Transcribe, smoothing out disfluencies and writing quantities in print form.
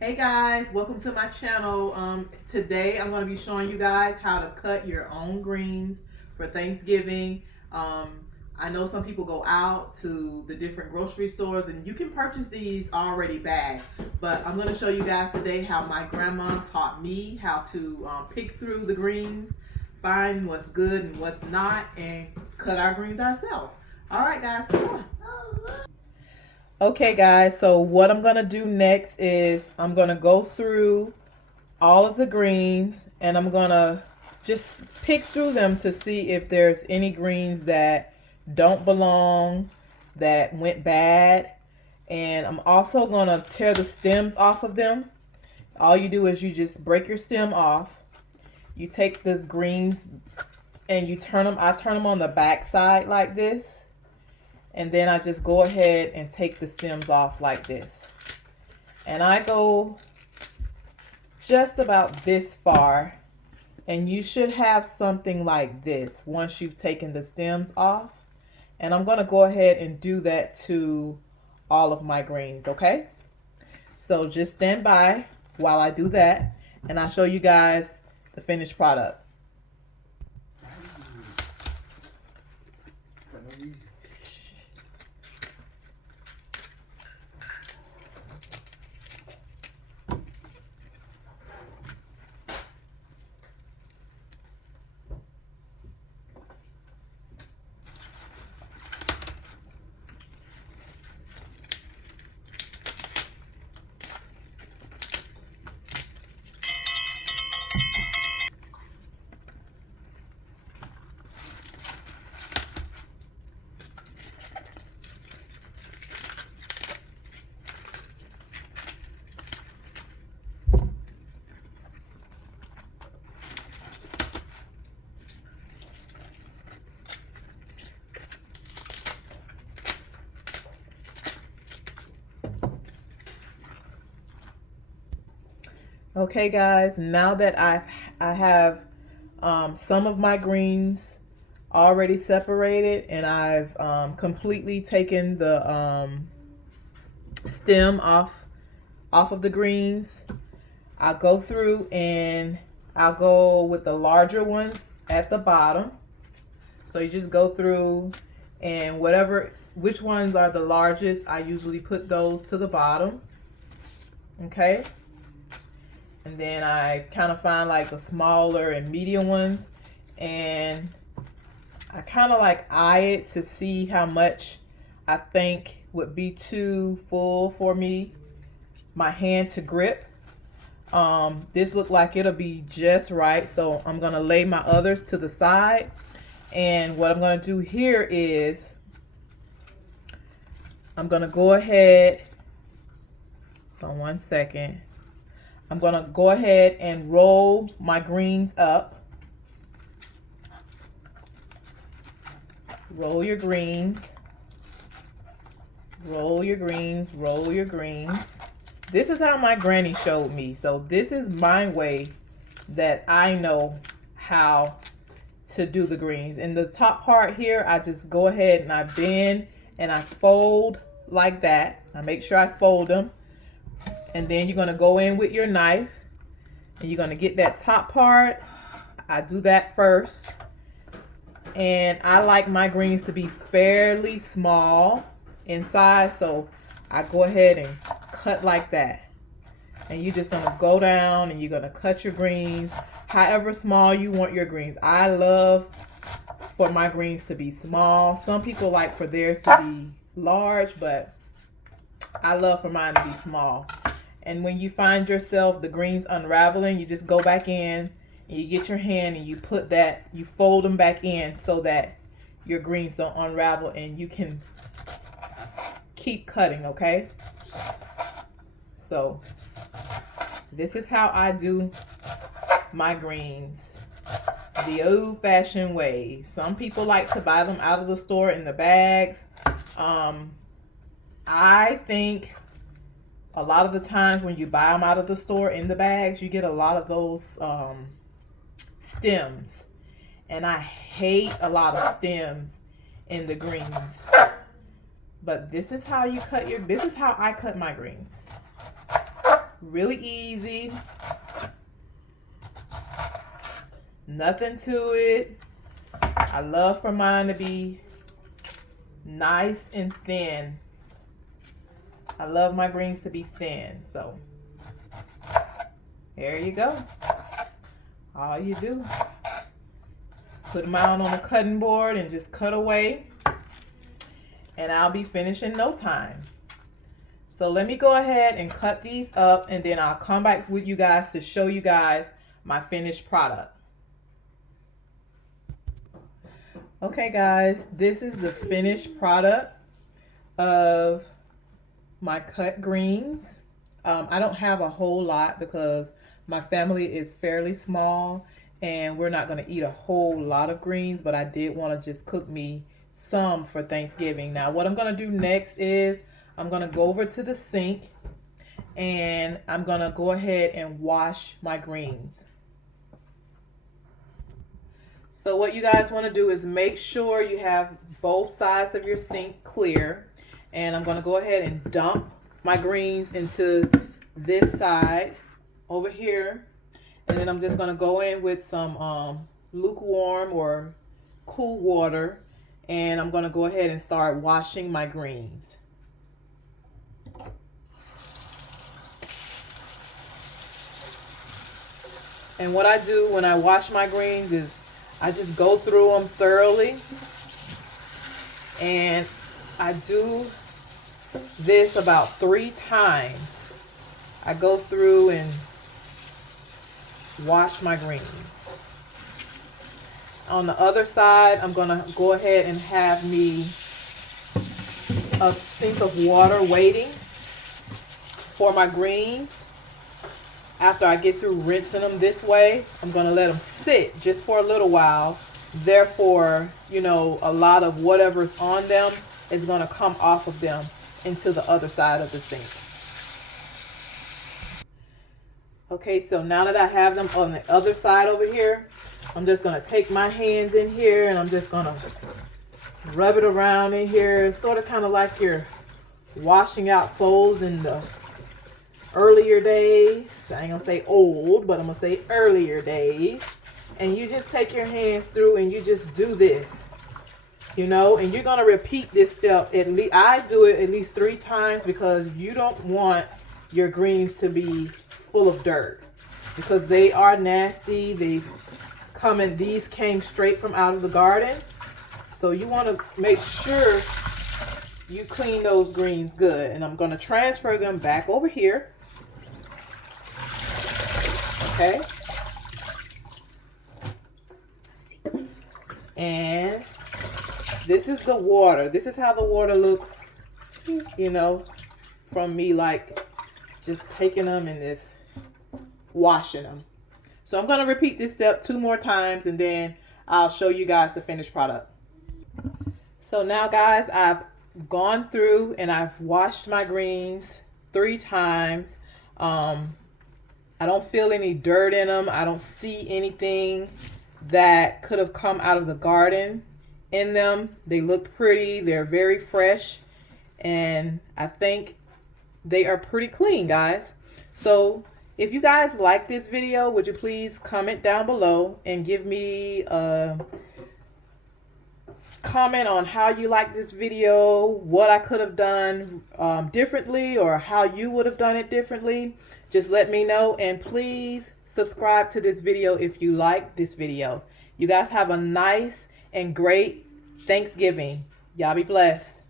Hey guys, welcome to my channel. Today I'm going to be showing you guys how to cut your own greens for Thanksgiving. I know some people go out to the different grocery stores and you can purchase these already bagged, but I'm going to show you guys today how my grandma taught me how to pick through the greens, find what's good and what's not, and cut our greens ourselves. All right guys, come on. Okay guys, so what I'm gonna do next is I'm gonna go through all of the greens and I'm gonna just pick through them to see if there's any greens that don't belong, that went bad. And I'm also gonna tear the stems off of them. All you do is you just break your stem off. You take the greens and you turn them, I turn them on the back side like this. And then I just go ahead and take the stems off like this. And I go just about this far. And you should have something like this once you've taken the stems off. And I'm going to go ahead and do that to all of my greens, okay? So just stand by while I do that. And I'll show you guys the finished product. Okay guys, now that I have some of my greens already separated and I've completely taken the stem off of the greens, I'll go through and I'll go with the larger ones at the bottom. So you just go through and which ones are the largest, I usually put those to the bottom. Okay. And then I kind of find like the smaller and medium ones, and I kind of like eye it to see how much I think would be too full for my hand to grip. This looked like it'll be just right, so I'm gonna lay my others to the side. And what I'm gonna do here is I'm gonna go ahead, hold on one second. I'm going to go ahead and roll my greens up. Roll your greens. Roll your greens. Roll your greens. This is how my granny showed me. So this is my way that I know how to do the greens. In the top part here, I just go ahead and I bend and I fold like that. I make sure I fold them. And then you're going to go in with your knife and you're going to get that top part. I do that first. And I like my greens to be fairly small inside. So I go ahead and cut like that. And you're just going to go down and you're going to cut your greens however small you want your greens. I love for my greens to be small. Some people like for theirs to be large, but I love for mine to be small. And when you find yourself the greens unraveling, you just go back in and you get your hand and you fold them back in so that your greens don't unravel and you can keep cutting, okay? So this is how I do my greens the old-fashioned way. Some people like to buy them out of the store in the bags. I think a lot of the times when you buy them out of the store in the bags, you get a lot of those stems. And I hate a lot of stems in the greens. But this is how you cut this is how I cut my greens. Really easy. Nothing to it. I love for mine to be nice and thin. I love my greens to be thin. So there you go. All you do, put them out on the cutting board and just cut away. And I'll be finished in no time. So let me go ahead and cut these up, and then I'll come back with you guys to show you guys my finished product. Okay guys, this is the finished product of my cut greens. I don't have a whole lot because my family is fairly small and we're not going to eat a whole lot of greens, but I did want to just cook me some for Thanksgiving. Now what I'm going to do next is I'm going to go over to the sink and I'm going to go ahead and wash my greens. So what you guys want to do is make sure you have both sides of your sink clear. And I'm going to go ahead and dump my greens into this side over here. And then I'm just going to go in with some lukewarm or cool water. And I'm going to go ahead and start washing my greens. And what I do when I wash my greens is I just go through them thoroughly. And I do this about 3 times. I go through and wash my greens. On the other side, I'm going to go ahead and have me a sink of water waiting for my greens. After I get through rinsing them this way, I'm going to let them sit just for a little while. Therefore, you know, a lot of whatever's on them is going to come off of them into the other side of the sink. Okay, so now that I have them on the other side over here, I'm just going to take my hands in here and I'm just going to rub it around in here. Sort of kind of like you're washing out clothes in the earlier days. I ain't gonna say old, but I'm gonna say earlier days. And you just take your hands through and you just do this, you know, and you're gonna repeat this step at least. I do it at least 3 times because you don't want your greens to be full of dirt because they are nasty. These came straight from out of the garden, so you want to make sure you clean those greens good. And I'm going to transfer them back over here. Okay. And this is the water. This is how the water looks, you know, from me like just taking them and just washing them. So I'm going to repeat this step 2 more times and then I'll show you guys the finished product. So now guys, I've gone through and I've washed my greens 3 times. I don't feel any dirt in them. I don't see anything that could have come out of the garden in them. They look pretty. They're very fresh. And I think they are pretty clean, guys. So if you guys like this video, would you please comment down below and give me a comment on how you like this video, what I could have done differently, or how you would have done it differently. Just let me know, and please subscribe to this video if you like this video. You guys have a nice and great Thanksgiving. Y'all be blessed.